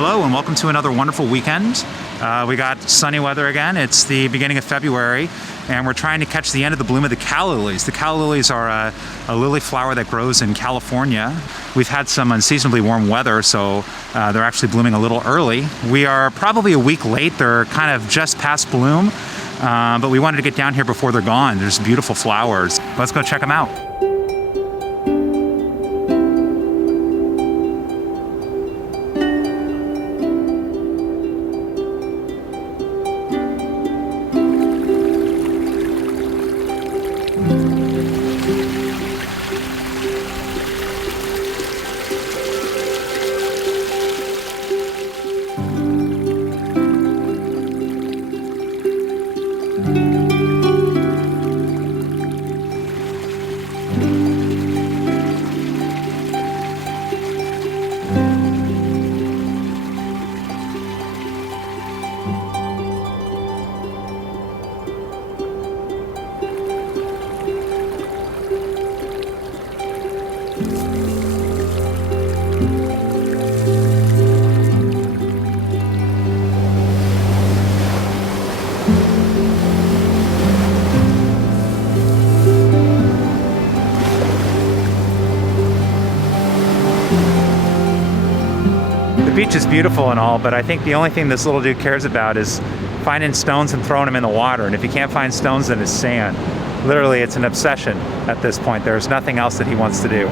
Hello and welcome to another wonderful weekend. We got sunny weather again. It's the beginning of February and we're trying to catch the end of the bloom of the Calla Lilies. The Calla Lilies are a lily flower that grows in California. We've had some unseasonably warm weather, so they're actually blooming a little early. We are probably a week late. They're kind of just past bloom, but we wanted to get down here before they're gone. There's beautiful flowers. Let's go check them out. The beach is beautiful and all, but I think the only thing this little dude cares about is finding stones and throwing them in the water. And if he can't find stones, then it's sand. Literally, it's an obsession at this point. There's nothing else that he wants to do.